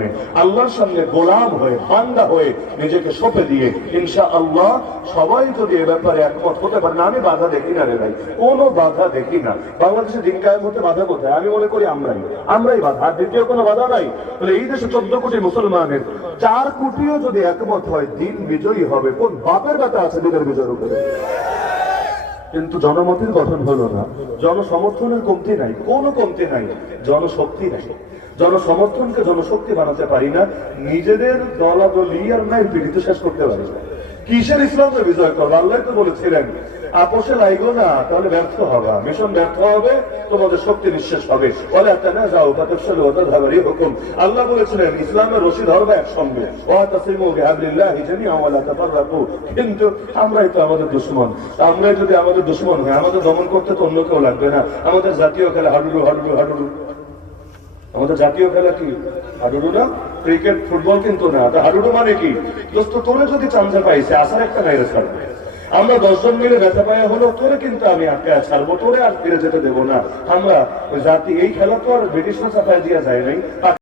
মেনে আল্লাহর সামনে গোলাম হয়ে বান্দা হয়ে নিজেকে সঁপে দিয়ে ইনশাআল্লাহ সবাই যদি এ ব্যাপারে একমত হতে পারে না, আমি বাধা দেখি না রে ভাই, কোনো বাধা দেখি না। বাংলাদেশে দিন কায়েম হতে বাধা কোথায়? আমি মনে করি আমরাই বাধা, আর দ্বিতীয় কোনো বাধা নাই। তাহলে এই দেশে 14 কোটি মুসলমানের 4 কোটিও যদি একমত হয় দিন বিজয়ী হবে। কোন বাপের কথা আছে দিনের বিজয়ের উপরে? কিন্তু জনমতের গঠন হলো না, জনসমর্থনের কমতি নাই, কোনো কমতি নাই, জনশক্তি নাই। জনসমর্থনকে জনশক্তি বানাতে পারি না, নিজেদের দলাদলি আর নাই পীড়িত শেষ করতে পারি না। কিসের ইসলামকে বিজয় করবো? আল্লাহ তো বলেছিলেন আপোষে লাইগো না, তাহলে ব্যর্থ হবে, মিশন ব্যর্থ হবে, তোমাদের শক্তি নিঃশেষ হবে। বলে একটা না যাও ধাবারই হুকুম। আল্লাহ বলেছিলেন ইসলামের রশি ধরবে একসঙ্গে, কিন্তু আমরাই তো আমাদের দুশ্মন। আমরাই যদি আমাদের দুশ্মন হয়, আমাদের দমন করতে তো অন্য কেউ লাগবে না। আমাদের জাতীয় খেলা হাডুডু হাডুডু হাডুডু। আমাদের জাতীয় খেলা কি হাডুডু না? ক্রিকেট ফুটবল কিন্তু না। হাডুডু মানে কি? দোস্ত তোরে যদি চান্সে পাইছে আসার একটা বাইরে ছাড়বে। আমরা 10 জন মিলে ব্যথা পায়া হলো, তোরে কিন্তু আমি আটকায় ছাড়বো, তোরে আর ফিরে যেতে দেবো না। আমরা ওই জাতি, এই খেলা তো আর ব্রিটিশরা চাপায় দিয়া যায় নাই।